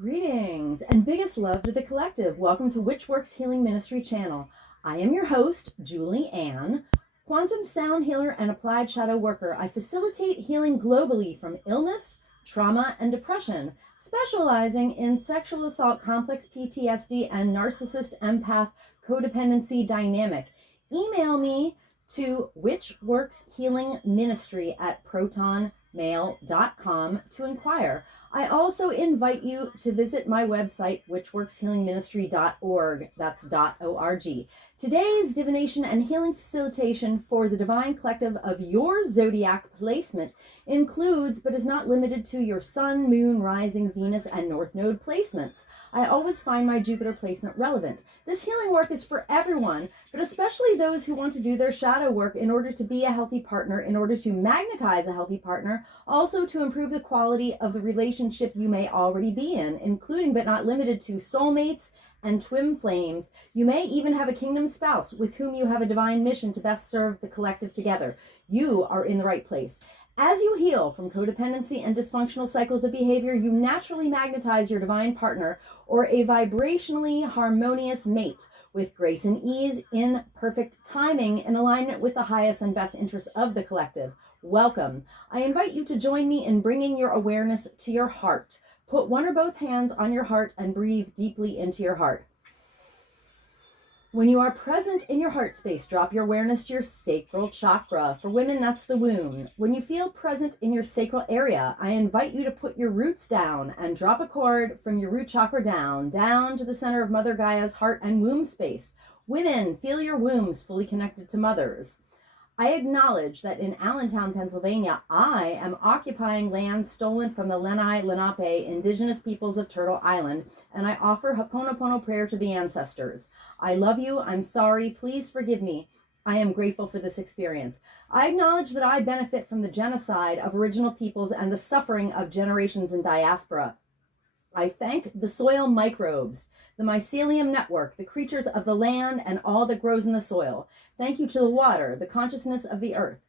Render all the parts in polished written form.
Greetings and biggest love to the collective. Welcome to Which Works Healing Ministry channel. I am your host, Julie Ann, quantum sound healer and applied shadow worker. I facilitate healing globally from illness, trauma, and depression, specializing in sexual assault, complex PTSD, and narcissist empath codependency dynamic. Email me to whichworkshealingministry@protonmail.com to inquire. I also invite you to visit my website, whichworkshealingministry.org. That's .org. Today's divination and healing facilitation for the divine collective of your zodiac placement includes, but is not limited to, your sun, moon, rising, Venus, and north node placements. I always find my Jupiter placement relevant. This healing work is for everyone, but especially those who want to do their shadow work in order to be a healthy partner, in order to magnetize a healthy partner, also to improve the quality of the relationship you may already be in, including but not limited to soulmates and twin flames. You may even have a kingdom spouse with whom you have a divine mission to best serve the collective together. You are in the right place. As you heal from codependency and dysfunctional cycles of behavior, you naturally magnetize your divine partner or a vibrationally harmonious mate with grace and ease, in perfect timing, in alignment with the highest and best interests of the collective. Welcome. I invite you to join me in bringing your awareness to your heart. Put one or both hands on your heart and breathe deeply into your heart. When you are present in your heart space, drop your awareness to your sacral chakra. For women, that's the womb. When you feel present in your sacral area, I invite you to put your roots down and drop a cord from your root chakra down to the center of Mother Gaia's heart and womb space. Women, feel your wombs fully connected to mothers. I acknowledge that in Allentown, Pennsylvania, I am occupying land stolen from the Lenni Lenape indigenous peoples of Turtle Island, and I offer Ho'oponopono prayer to the ancestors. I love you. I'm sorry. Please forgive me. I am grateful for this experience. I acknowledge that I benefit from the genocide of original peoples and the suffering of generations in diaspora. I thank the soil microbes, the mycelium network, the creatures of the land, and all that grows in the soil. Thank you to the water, the consciousness of the earth,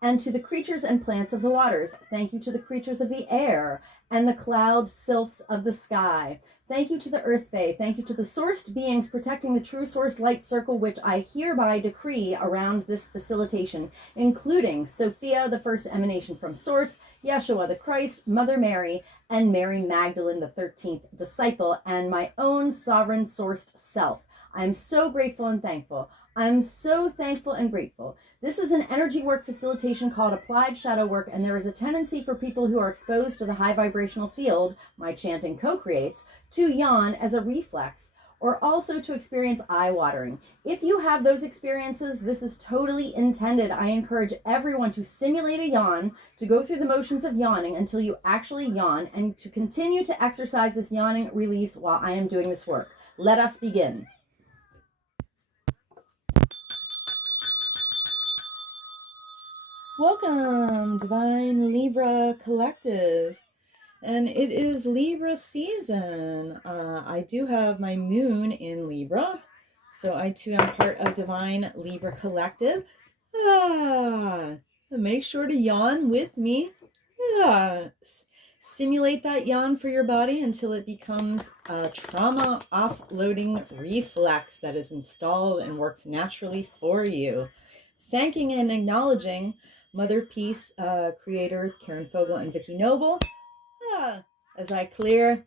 and to the creatures and plants of the waters. Thank you to the creatures of the air and the cloud sylphs of the sky. Thank you to the earth fae. Thank you to the sourced beings protecting the true source light circle, which I hereby decree around this facilitation, including Sophia, the first emanation from source, Yeshua the Christ, Mother Mary, and Mary Magdalene, the 13th disciple, and my own sovereign sourced self. I'm so grateful and thankful. I'm so thankful and grateful. This is an energy work facilitation called applied shadow work, and there is a tendency for people who are exposed to the high vibrational field my chanting co-creates to yawn as a reflex, or also to experience eye watering. If you have those experiences, this is totally intended. I encourage everyone to simulate a yawn, to go through the motions of yawning until you actually yawn, and to continue to exercise this yawning release while I am doing this work. Let us begin. Welcome, Divine Libra Collective. And it is Libra season. I do have my moon in Libra, so I too am part of Divine Libra Collective. Make sure to yawn with me. Simulate that yawn for your body until it becomes a trauma offloading reflex that is installed and works naturally for you. Thanking and acknowledging Mother Peace creators Karen Fogel and Vicki Noble as I clear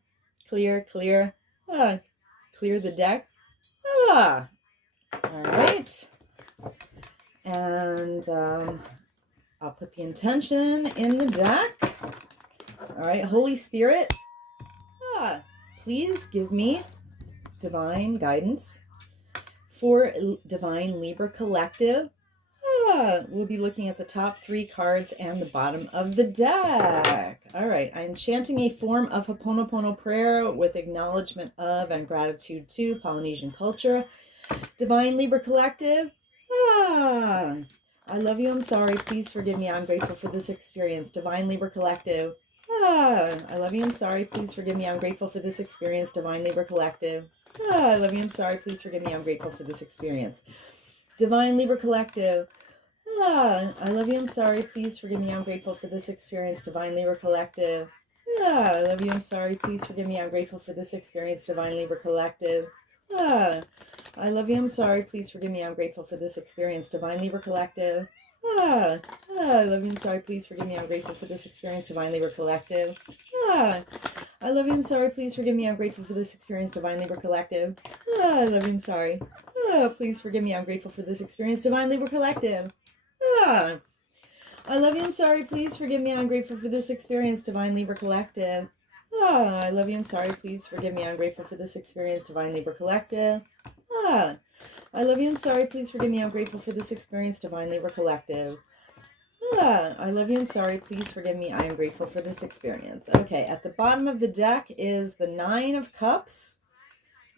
the deck. All right. And I'll put the intention in the deck. All right, Holy Spirit, please give me divine guidance for Divine Libra Collective. We'll be looking at the top 3 cards and the bottom of the deck. All right, I'm chanting a form of Ho'oponopono prayer with acknowledgement of and gratitude to Polynesian culture. Divine Libra Collective, I love you, I'm sorry, please forgive me, I'm grateful for this experience. Divine Libra Collective, I love you, I'm sorry, please forgive me, I'm grateful for this experience. Divine Libra Collective, I love you, I'm sorry, please forgive me, I'm grateful for this experience. Divine Libra Collective, I love you, I'm sorry, please forgive me, I'm grateful for this experience. Divine Libra Collective, I love you. I'm sorry. Please forgive me. I'm grateful for this experience, Divine Libra Collective. I love you. I'm sorry. Please forgive me. I'm grateful for this experience, Divine Libra Collective. I love you. I'm sorry. Please forgive me. I'm grateful for this experience, Divine Libra Collective. I love you. I'm sorry. Please forgive me. I'm grateful for this experience, Divine Libra Collective. I love you. I'm sorry. Please forgive me. I'm grateful for this experience, Divine Libra Collective. I love you. I'm sorry. Please forgive me. I'm grateful for this experience, Divine Libra Collective. I love you. I'm sorry. Please forgive me. I'm grateful for this experience, Divine Libra Collective. I love you. I'm sorry. Please forgive me. I'm grateful for this experience, Divine Libra Collective. I love you. I'm sorry. Please forgive me. I am grateful for this experience. Okay, at the bottom of the deck is the Nine of Cups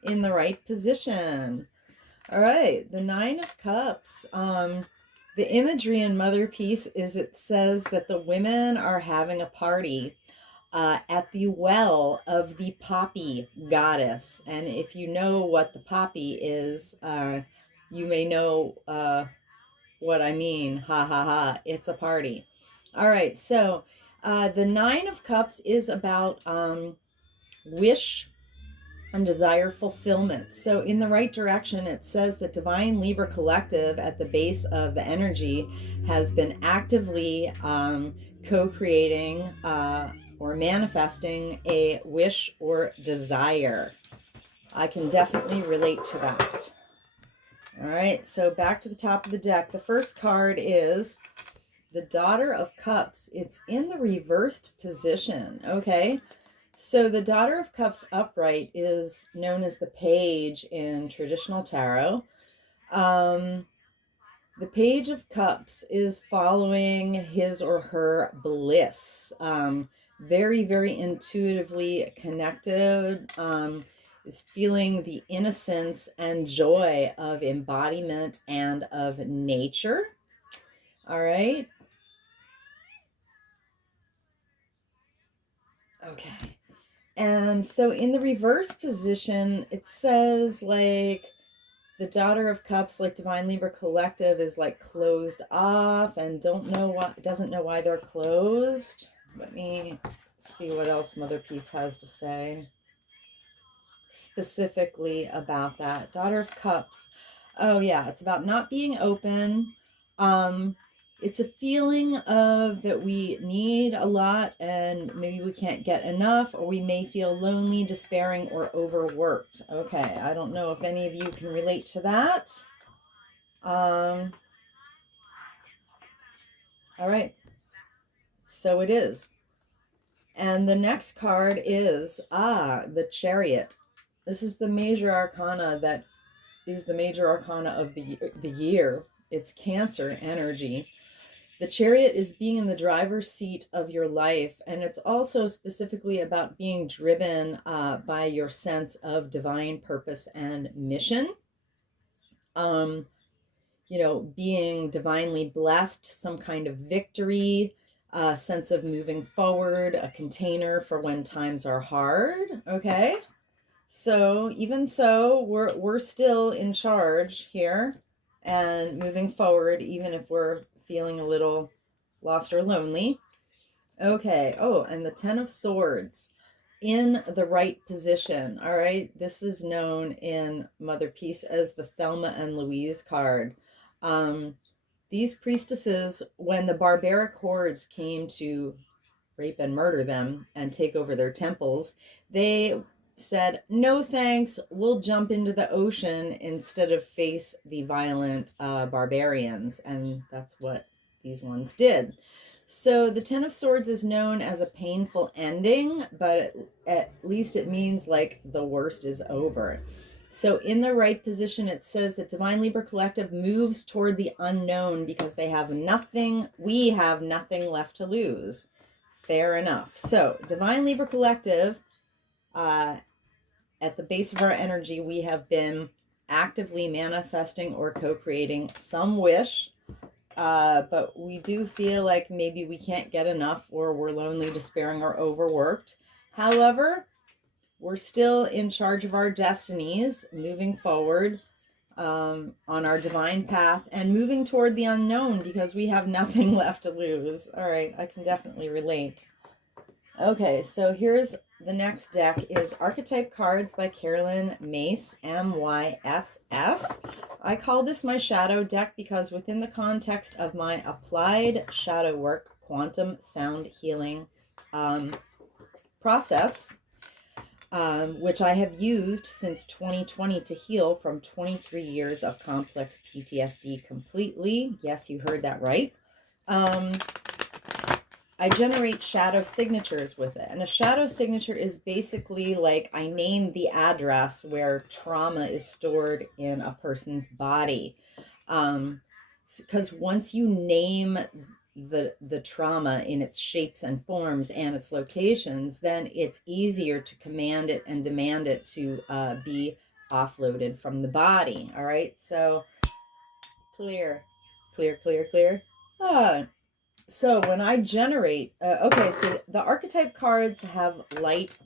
in the right position. All right, the Nine of Cups. The imagery in Mother Peace is it says that the women are having a party at the well of the poppy goddess. And if you know what the poppy is, you may know what I mean. Ha ha ha. It's a party. All right. So the Nine of Cups is about wish and desire fulfillment. So in the right direction, it says that Divine Libra Collective at the base of the energy has been actively co-creating or manifesting a wish or desire. I can definitely relate to that. All right, so back to the top of the deck. The first card is the Daughter of Cups. It's in the reversed position, okay? So the Daughter of Cups upright is known as the Page in traditional tarot. The Page of Cups is following his or her bliss. Very, very intuitively connected. Is feeling the innocence and joy of embodiment and of nature. All right. Okay. And so in the reverse position, it says like the Daughter of Cups, like Divine Libra Collective, is like closed off and doesn't know why they're closed. Let me see what else Mother Peace has to say specifically about that. Daughter of Cups. Oh yeah, it's about not being open. It's a feeling of that we need a lot and maybe we can't get enough, or we may feel lonely, despairing, or overworked. Okay, I don't know if any of you can relate to that. All right, so it is. And the next card is, the Chariot. This is the major arcana that is the major arcana of the year. It's Cancer energy. The Chariot is being in the driver's seat of your life, and it's also specifically about being driven by your sense of divine purpose and mission. Being divinely blessed, some kind of victory, a sense of moving forward, a container for when times are hard. Okay. So even so, we're still in charge here and moving forward, even if we're feeling a little lost or lonely. Okay. Oh, and the Ten of Swords in the right position. All right. This is known in Mother Peace as the Thelma and Louise card. These priestesses, when the barbaric hordes came to rape and murder them and take over their temples, they said, no thanks, we'll jump into the ocean instead of face the violent barbarians. And that's what these ones did. So the Ten of Swords is known as a painful ending, but at least it means like the worst is over. So in the right position, it says that Divine Libra Collective moves toward the unknown because we have nothing left to lose. Fair enough. So Divine Libra Collective, at the base of our energy, we have been actively manifesting or co-creating some wish, but we do feel like maybe we can't get enough, or we're lonely, despairing, or overworked. However, we're still in charge of our destinies, moving forward on our divine path and moving toward the unknown because we have nothing left to lose. All right, I can definitely relate. Okay, so here's the next deck is Archetype Cards by Carolyn Myss, M-Y-S-S. I call this my shadow deck because within the context of my applied shadow work, quantum sound healing process, which I have used since 2020 to heal from 23 years of complex PTSD completely. Yes, you heard that right. I generate shadow signatures with it. And a shadow signature is basically like I name the address where trauma is stored in a person's body. Because once you name the trauma in its shapes and forms and its locations, then it's easier to command it and demand it to be offloaded from the body. All right, so clear, clear, clear, clear. So when I generate, okay, so the archetype cards have light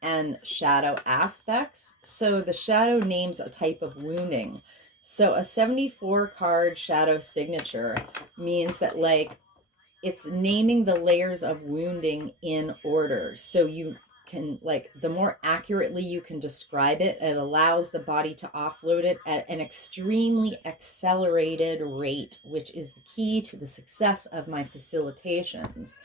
and shadow aspects. So the shadow names a type of wounding. So a 74 card shadow signature means that like it's naming the layers of wounding in order. So you can like the more accurately you can describe it, it allows the body to offload it at an extremely accelerated rate, which is the key to the success of my facilitations.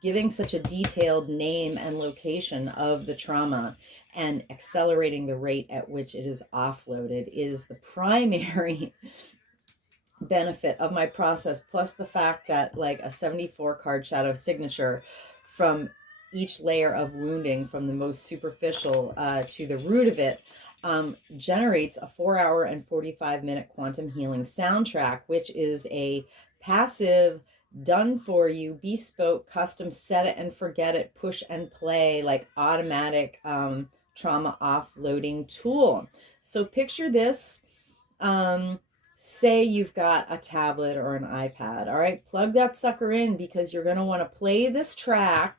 Giving such a detailed name and location of the trauma and accelerating the rate at which it is offloaded is the primary benefit of my process, plus the fact that like a 74 card shadow signature from each layer of wounding from the most superficial to the root of it generates a 4 hour and 45-minute quantum healing soundtrack, which is a passive, done for you, bespoke, custom, set it and forget it, push and play, like automatic trauma offloading tool. So picture this. Say you've got a tablet or an iPad. All right, plug that sucker in because you're going to want to play this track.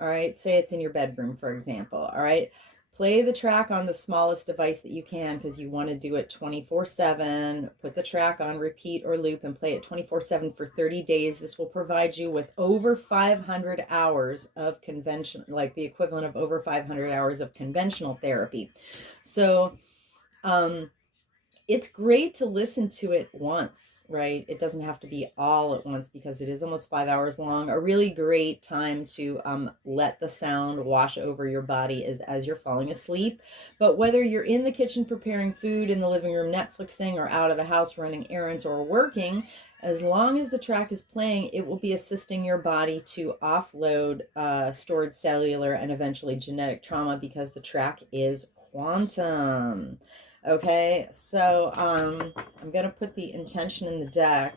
All right, say it's in your bedroom, for example. All right, play the track on the smallest device that you can because you want to do it 24/7. Put the track on repeat or loop and play it 24/7 for 30 days. This will provide you with over 500 hours of convention, like the equivalent of over 500 hours of conventional therapy. So, it's great to listen to it once, right? It doesn't have to be all at once because it is almost 5 hours long. A really great time to let the sound wash over your body is as you're falling asleep. But whether you're in the kitchen preparing food, in the living room Netflixing, or out of the house running errands or working, as long as the track is playing, it will be assisting your body to offload stored cellular and eventually genetic trauma because the track is quantum. Okay, so I'm gonna put the intention in the deck.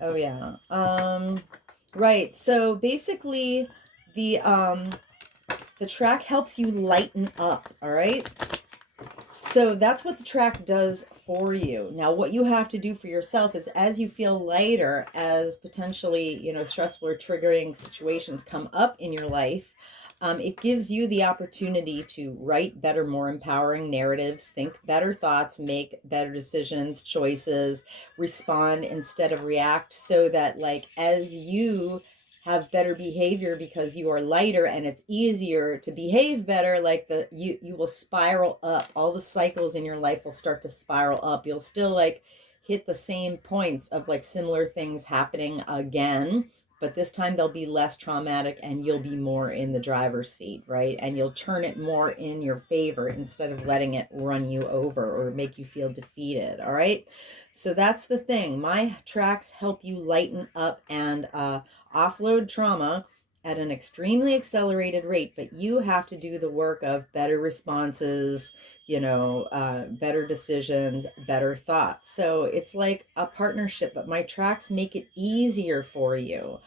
Oh yeah. Right. So basically the track helps you lighten up, all right? So that's what the track does for you. Now, what you have to do for yourself is as you feel lighter, as potentially, stressful or triggering situations come up in your life, it gives you the opportunity to write better, more empowering narratives, think better thoughts, make better decisions, choices, respond instead of react, so that like as you have better behavior because you are lighter and it's easier to behave better, like you will spiral up. All the cycles in your life will start to spiral up. You'll still like hit the same points of like similar things happening again, but this time they'll be less traumatic and you'll be more in the driver's seat, right? And you'll turn it more in your favor instead of letting it run you over or make you feel defeated. All right, so that's the thing. My tracks help you lighten up and offload trauma at an extremely accelerated rate, but you have to do the work of better responses, better decisions, better thoughts. So it's like a partnership, but my tracks make it easier for you.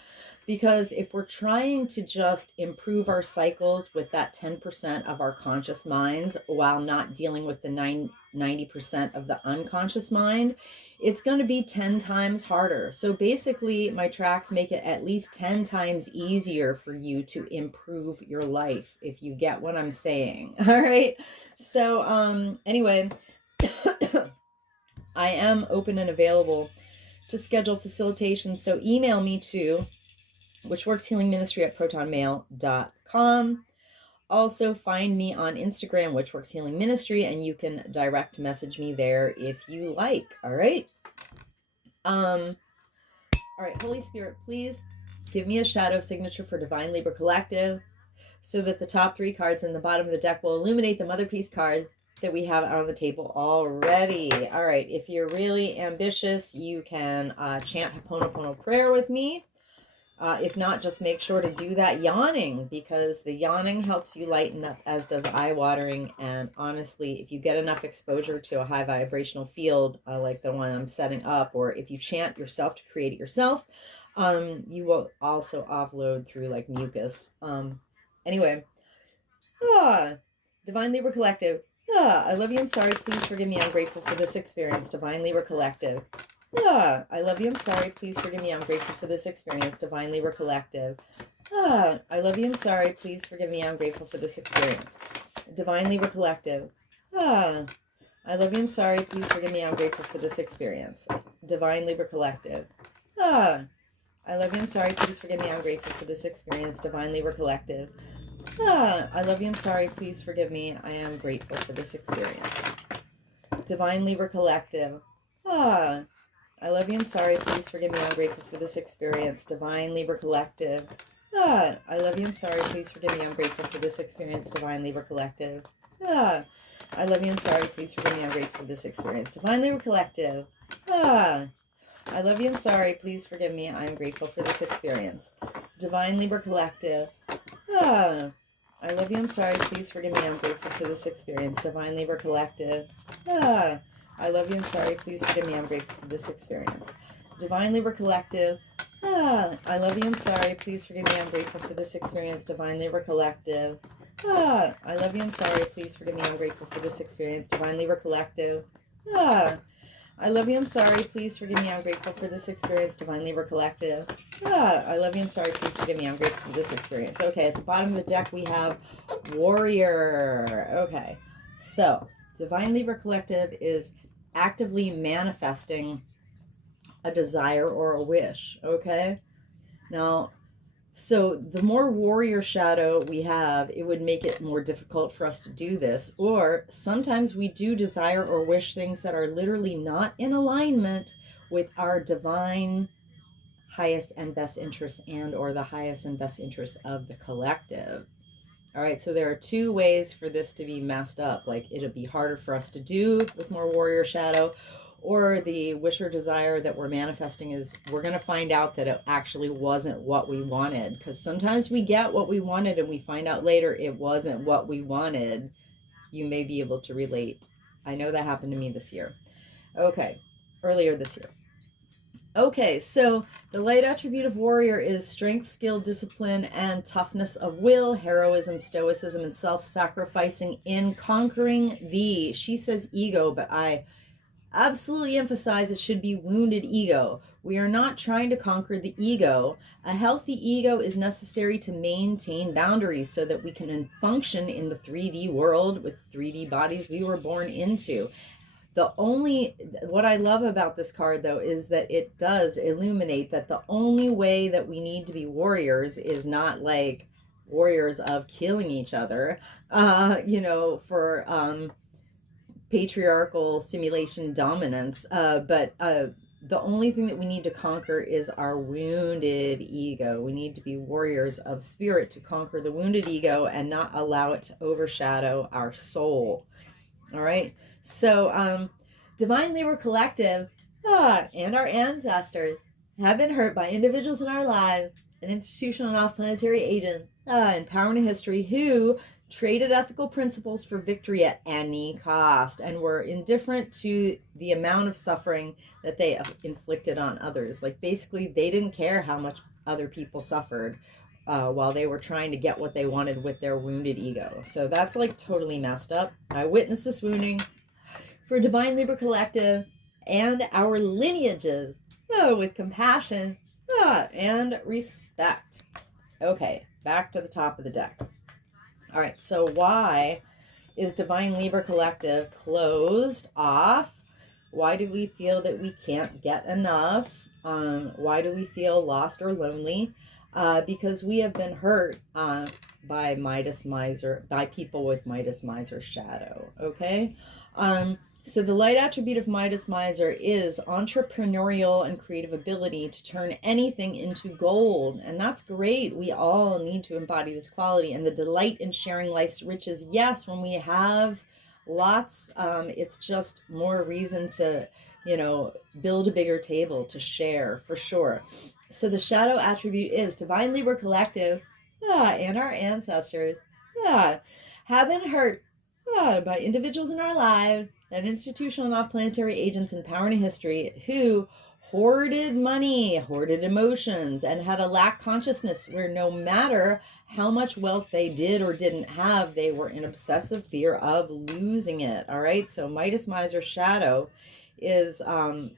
Because if we're trying to just improve our cycles with that 10% of our conscious minds while not dealing with the 90% of the unconscious mind, it's going to be 10 times harder. So basically, my tracks make it at least 10 times easier for you to improve your life, if you get what I'm saying. All right. So anyway, I am open and available to schedule facilitation. So email me to witchworkshealingministry@protonmail.com. Also find me on Instagram, Witchworks Healing Ministry, and you can direct message me there if you like. All right. All right, Holy Spirit, please give me a shadow signature for Divine Libra Collective so that the top 3 cards in the bottom of the deck will illuminate the Mother Peace card that we have out on the table already. All right, if you're really ambitious, you can chant Ho'oponopono prayer with me. If not, just make sure to do that yawning, because the yawning helps you lighten up, as does eye watering. And honestly, if you get enough exposure to a high vibrational field like the one I'm setting up, or if you chant yourself to create it yourself, you will also offload through like mucus. Anyway, Divine Libra Collective. I love you. I'm sorry. Please forgive me. I'm grateful for this experience. Divine Libra Collective. I love you. I'm sorry. Please forgive me. I'm grateful for this experience. Divine Libra Collective. I love you. I'm sorry. Please forgive me. I'm grateful for this experience. Divine Libra Collective. I love you. I'm sorry. Please forgive me. I'm grateful for this experience. Divine Libra Collective. I love you. I'm sorry. Please forgive me. I'm grateful for this experience. Divine Libra Collective. I love you. I'm sorry. Please forgive me. I am grateful for this experience. Divine Libra Collective. I love you. I'm sorry. Please forgive me. I'm grateful for this experience. Divine Libra Collective. I love you. I'm sorry. Please forgive me. I'm grateful for this experience. Divine Libra Collective. I love you. I'm sorry. Please forgive me. I'm grateful for this experience. Divine Libra Collective. I love you. I'm sorry. Please forgive me. I'm grateful for this experience. Divine Libra Collective. I love you. I'm sorry. Please forgive me. I'm grateful for this experience. Divine Libra Collective. I love you. I'm sorry. Please forgive me. I'm grateful for this experience. Divine Libra Collective. I love you. I'm sorry. Please forgive me. I'm grateful for this experience. Divine Libra Collective. I love you. I'm sorry. Please forgive me. I'm grateful for this experience. Divine Libra Collective. I love you. I'm sorry. Please forgive me. I'm grateful for this experience. Divine Libra Collective. I love you. I'm sorry. Please forgive me. I'm grateful for this experience. Okay, at the bottom of the deck we have Warrior. Okay, so Divine Libra Collective is actively manifesting a desire or a wish. Okay, now, so the more warrior shadow we have, it would make it more difficult for us to do this. Or sometimes we do desire or wish things that are literally not in alignment with our divine highest and best interests, and or the highest and best interests of the collective. All right, so there are 2 ways for this to be messed up. Like, it'll be harder for us to do with more warrior shadow, or the wish or desire that we're manifesting is, we're going to find out that it actually wasn't what we wanted. Because sometimes we get what we wanted and we find out later it wasn't what we wanted. You may be able to relate. I know that happened to me this year. Okay, earlier this year. Okay, so the light attribute of warrior is strength, skill, discipline, and toughness of will, heroism, stoicism, and self-sacrificing in conquering the, she says ego, but I absolutely emphasize it should be wounded ego. We are not trying to conquer the ego. A healthy ego is necessary to maintain boundaries so that we can function in the 3D world with 3D bodies we were born into. What I love about this card, though, is that it does illuminate that the only way that we need to be warriors is not like warriors of killing each other, for patriarchal simulation dominance, but the only thing that we need to conquer is our wounded ego. We need to be warriors of spirit to conquer the wounded ego and not allow it to overshadow our soul. All right, so Divine Libra Collective and our ancestors have been hurt by individuals in our lives and institutional and off-planetary agents in power and history who traded ethical principles for victory at any cost and were indifferent to the amount of suffering that they inflicted on others. Like, basically, they didn't care how much other people suffered while they were trying to get what they wanted with their wounded ego. So that's like totally messed up. I witnessed this wounding for Divine Libra Collective and our lineages with compassion and respect. Okay, back to the top of the deck. All right, so why is Divine Libra Collective closed off? Why do we feel that we can't get enough? Why do we feel lost or lonely? because we have been hurt by Midas Miser, by people with Midas Miser shadow, okay? So the light attribute of Midas Miser is entrepreneurial and creative ability to turn anything into gold. And that's great. We all need to embody this quality. And the delight in sharing life's riches. Yes, when we have lots, it's just more reason to, build a bigger table to share, for sure. So the shadow attribute is Divine Libra Collective and our ancestors have been hurt by individuals in our lives and institutional and off-planetary agents in power and history who hoarded money, hoarded emotions, and had a lack consciousness where no matter how much wealth they did or didn't have, they were in obsessive fear of losing it. All right, so Midas Miser shadow is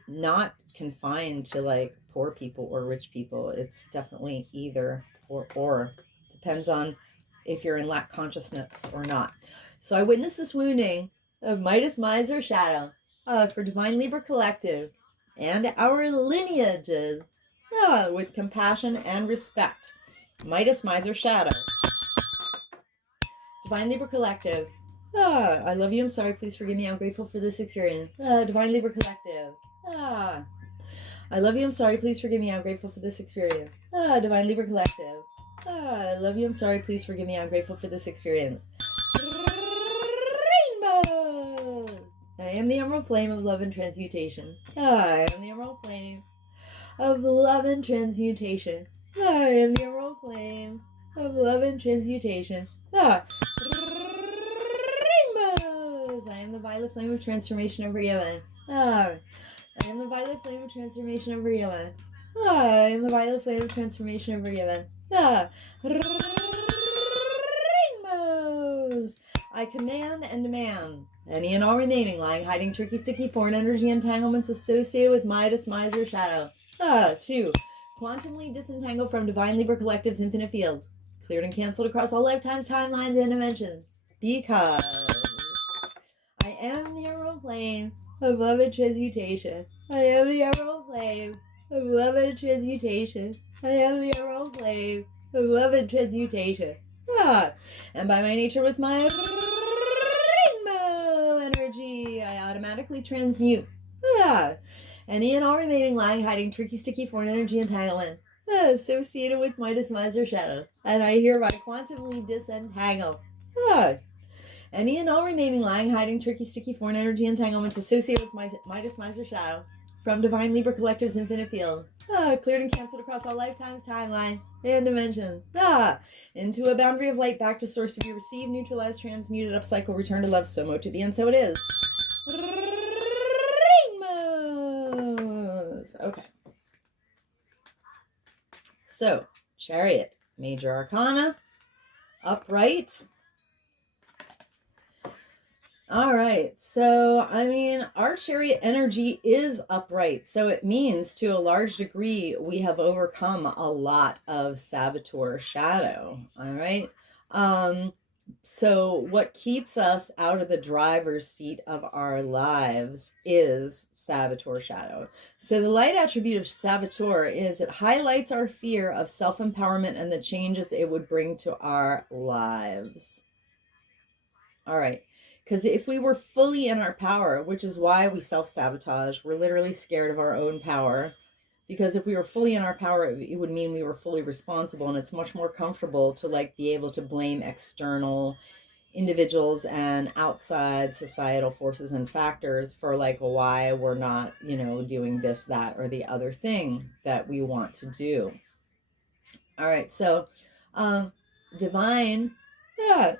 not confined to like poor people or rich people. It's definitely either or. Depends on if you're in lack consciousness or not. So I witnessed this wounding of Midas Miser shadow for Divine Libra Collective and our lineages with compassion and respect. Midas Miser shadow. Divine Libra Collective. I love you. I'm sorry. Please forgive me. I'm grateful for this experience. Divine Libra Collective. I love you. I'm sorry. Please forgive me. I'm grateful for this experience. Divine Libra Collective. I love you. I'm sorry. Please forgive me. I'm grateful for this experience. Rainbow. I am the emerald flame of love and transmutation. I am the emerald flame of love and transmutation. I am the emerald flame of love and transmutation. Rainbows. I am the violet flame of transformation over Yemen. I am the violet flame of transformation over Yemen. I am the violet flame of transformation over Yemen. Rainbows. I command and demand any and all remaining lying, hiding, tricky, sticky, foreign energy entanglements associated with Midas Miser shadow. 2. Quantumly disentangle from Divine Libra Collective's infinite fields. Cleared and canceled across all lifetimes, timelines, and dimensions. Because I am the emerald flame of love and transmutation. I am the emerald flame of love and transmutation. I am the emerald flame of love and transmutation. And by my nature with my rainbow energy, I automatically transmute any and all remaining lying, hiding, tricky, sticky, foreign energy entanglement associated with Midas Miser shadow. And I hereby quantumly disentangle any and all remaining lying, hiding, tricky, sticky, foreign energy entanglements associated with Midas Miser shadow from Divine Libra Collective's infinite field. Cleared and canceled across all lifetimes, timeline, and dimensions. Into a boundary of light back to source to be received, neutralized, transmuted, upcycle, return to love, so mo to be, and so it is. Rainbows. Okay. So, Chariot, Major Arcana, upright. All right, so our chariot energy is upright, so it means to a large degree we have overcome a lot of saboteur shadow. All right, so what keeps us out of the driver's seat of our lives is saboteur shadow. So the light attribute of saboteur is it highlights our fear of self-empowerment and the changes it would bring to our lives. All right. Because if we were fully in our power, which is why we self-sabotage, we're literally scared of our own power. Because if we were fully in our power, it would mean we were fully responsible. And it's much more comfortable to be able to blame external individuals and outside societal forces and factors for why we're not, doing this, that, or the other thing that we want to do. All right. So, Divine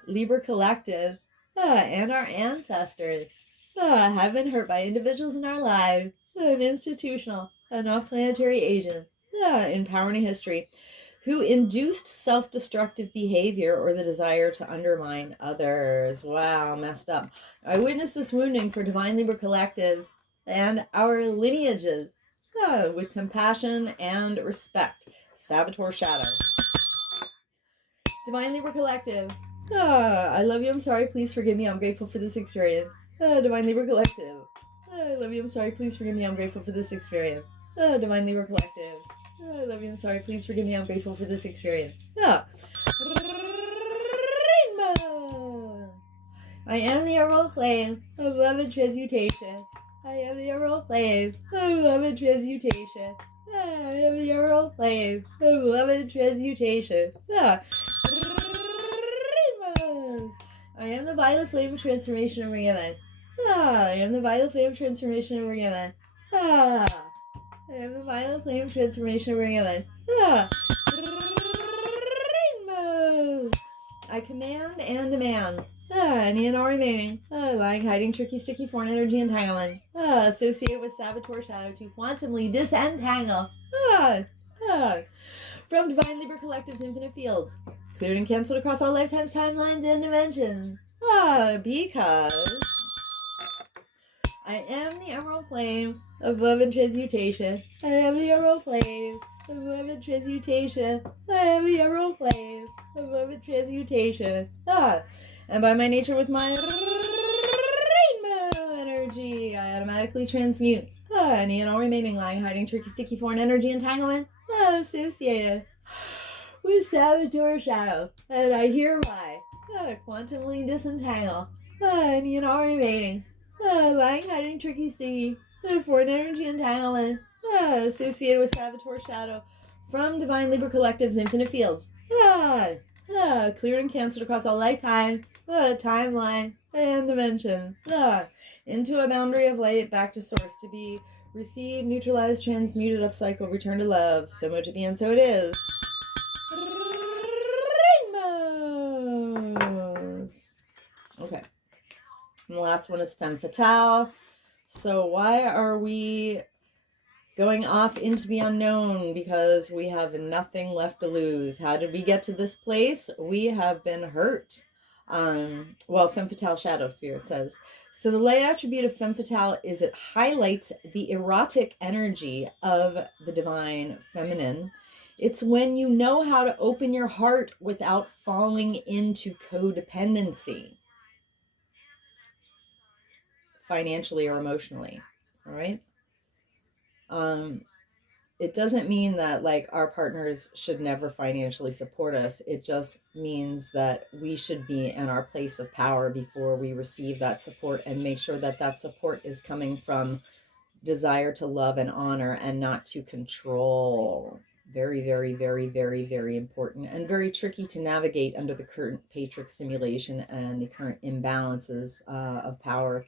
Libra Collective and our ancestors have been hurt by individuals in our lives and institutional and off-planetary agents in power and history who induced self-destructive behavior or the desire to undermine others. Wow, messed up. I witnessed this wounding for Divine Libra Collective and our lineages with compassion and respect. Saboteur shadow. Divine Libra Collective. I love you. I'm sorry. Please forgive me. I'm grateful for this experience. Divine Libra Collective. I love you. I'm sorry. Please forgive me. I'm grateful for this experience. Divine Libra Collective. I love you. I'm sorry. Please forgive me. I'm grateful for this experience. Ah. Rainbow. I am the emerald flame of love and transmutation. I am the emerald flame of love and transmutation. I am the emerald flame of love and transmutation. Ah. Rainbows. I am the violet flame of transformation of Ring-a-Man. Ah. I am the violet flame of transformation of Ring-a-Man. Ah. I am the violet flame of transformation of Ring-a-Man. Ah. Rainbows. I command and demand any and all remaining lying, hiding, tricky, sticky, foreign energy entanglement associated with saboteur shadow to quantumly disentangle from divine Libra collective's infinite fields, cleared and cancelled across all lifetimes, timelines, and dimensions. Because I am the emerald flame of love and transmutation. I am the emerald flame of love and transmutation. I am the emerald flame of love and transmutation. And by my nature with my rainbow energy, I automatically transmute any and all remaining lying, hiding, tricky, sticky, foreign energy entanglement associated with saboteur shadow. And I hereby quantumly disentangle any and all remaining lying, hiding, tricky, sticky, foreign energy entanglement associated with saboteur shadow from divine Libra collective's infinite fields. Cleared and cancelled across all lifetimes, timeline, and dimension. Into a boundary of light, back to source, to be received, neutralized, transmuted, upcycled, returned to love. So much it be and so it is. Rainbows. Okay. And the last one is femme fatale. So why are we going off into the unknown? Because we have nothing left to lose. How did we get to this place? We have been hurt. Femme fatale shadow spirit says. So the light attribute of femme fatale is it highlights the erotic energy of the divine feminine. It's when you know how to open your heart without falling into codependency, financially or emotionally. All right. It doesn't mean that like our partners should never financially support us. It just means that we should be in our place of power before we receive that support, and make sure that that support is coming from desire to love and honor and not to control. Very, very, very, very, very important and very tricky to navigate under the current Patrix simulation and the current imbalances of power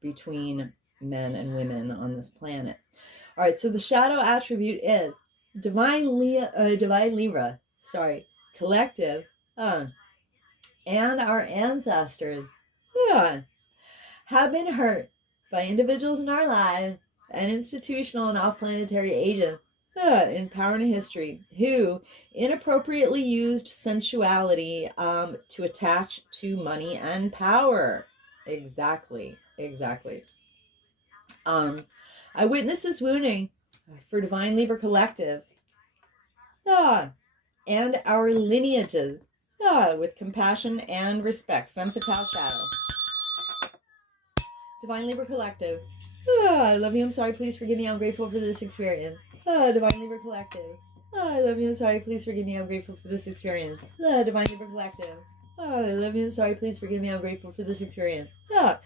between men and women on this planet. All right, so the shadow attribute is divine Libra, collective, and our ancestors have been hurt by individuals in our lives and institutional and off-planetary agents in power and history who inappropriately used sensuality to attach to money and power. Exactly. I witness this wounding for divine Libra collective and our lineages with compassion and respect. Femme fatale shadow. Divine Libra collective. I love you. I'm sorry. Please forgive me. I'm grateful for this experience. Divine Libra collective. I love you. I'm sorry. Please forgive me. I'm grateful for this experience. Divine Libra collective. I love you. I'm sorry. Please forgive me. I'm grateful for this experience. Rainbows.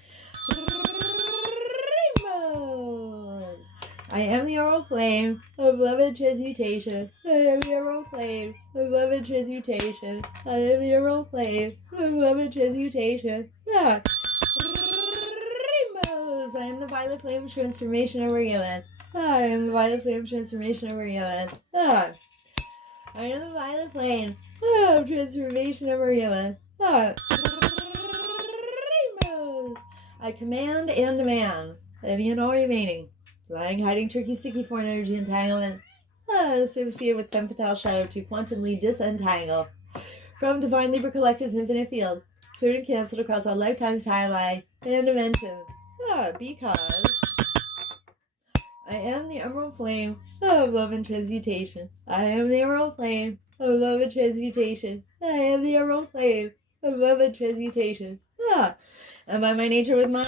I am the emerald flame of love and transmutation. I am the emerald flame of love and transmutation. I am the emerald flame of love and transmutation. Rainbows. I am the violet flame of transformation of Ring-a-Man. I am the violet flame of transformation of Ring-a-Man. I am the violet flame of transformation of Ring-a-Man. Rainbows. I command and demand any and all remaining lying, hiding, tricky, sticky, foreign energy entanglement associated with femme fatale shadow to quantumly disentangle from divine Libra collective's infinite field, cleared and cancelled across all lifetimes, timeline, and dimensions. Because I am the emerald flame of love and transmutation. I am the emerald flame of love and transmutation. I am the emerald flame of love and transmutation. And by my nature with my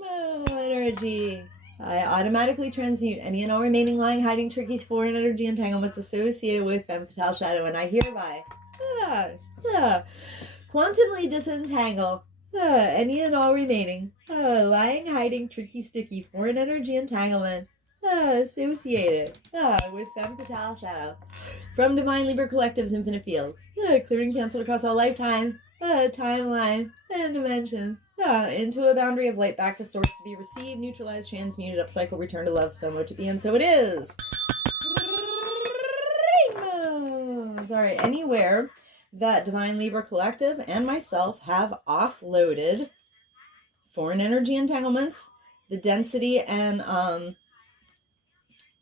rainbow energy, I automatically transmute any and all remaining lying, hiding, tricky, foreign energy entanglements associated with femme fatale shadow, and I hereby quantumly disentangle any and all remaining lying, hiding, tricky, sticky, foreign energy entanglement associated with femme fatale shadow from Divine Libra Collective's infinite field, clearing canceled across all lifetime, timeline, and dimension, into a boundary of light back to source to be received, neutralized, transmuted, upcycle, return to love, so much to be, and so it is. Sorry, anywhere that Divine Libra Collective and myself have offloaded foreign energy entanglements, the density and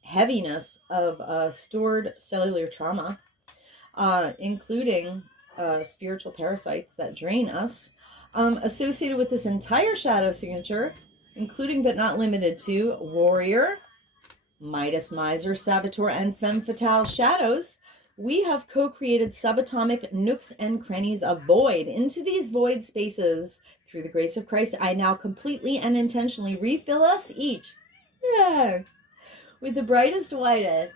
heaviness of stored cellular trauma, including spiritual parasites that drain us, associated with this entire shadow signature, including but not limited to warrior, Midas, miser, saboteur, and femme fatale shadows. We have co-created subatomic nooks and crannies of void. Into these void spaces, through the grace of Christ, I now completely and intentionally refill us each with the brightest, whitest,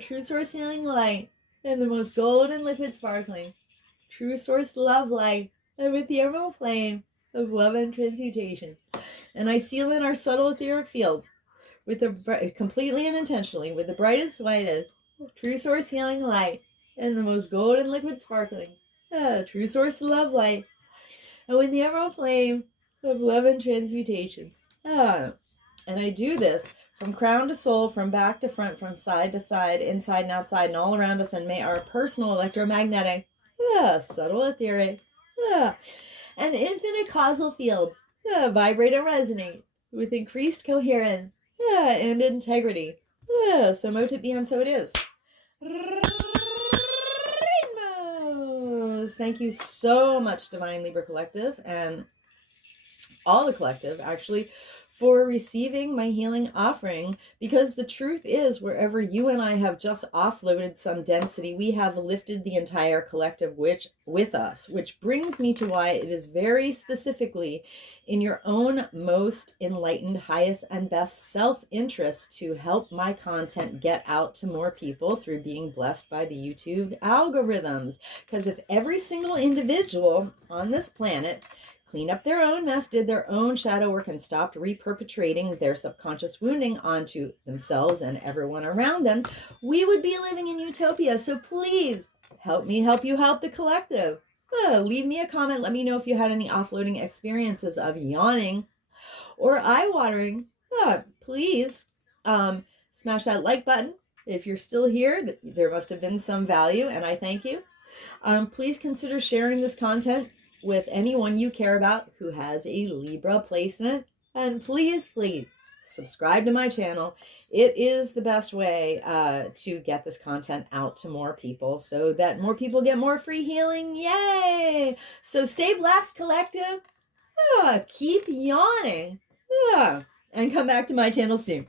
true source healing light, and the most golden, liquid, sparkling, true source love light, and with the emerald flame of love and transmutation. And I seal in our subtle etheric field with the completely and intentionally with the brightest, whitest, true source healing light, and the most golden, liquid, sparkling, true source love light, and with the emerald flame of love and transmutation. And I do this from crown to soul, from back to front, from side to side, inside and outside, and all around us. And may our personal electromagnetic, subtle etheric, and infinite causal field vibrate and resonate with increased coherence and integrity. So mote it be, and so it is. Rainbows! Thank you so much, Divine Libra Collective, and all the collective, actually, for receiving my healing offering, because the truth is, wherever you and I have just offloaded some density, we have lifted the entire collective with us, which brings me to why it is very specifically in your own most enlightened, highest, and best self-interest to help my content get out to more people through being blessed by the YouTube algorithms. Because if every single individual on this planet cleaned up their own mess, did their own shadow work, and stopped reperpetrating their subconscious wounding onto themselves and everyone around them, we would be living in utopia. So please help me help you help the collective. Leave me a comment. Let me know if you had any offloading experiences of yawning or eye-watering. Please smash that like button. If you're still here, there must have been some value, and I thank you. Please consider sharing this content with anyone you care about who has a Libra placement. And please, please subscribe to my channel. It is the best way to get this content out to more people so that more people get more free healing. Yay! So stay blessed, collective. Keep yawning. And come back to my channel soon.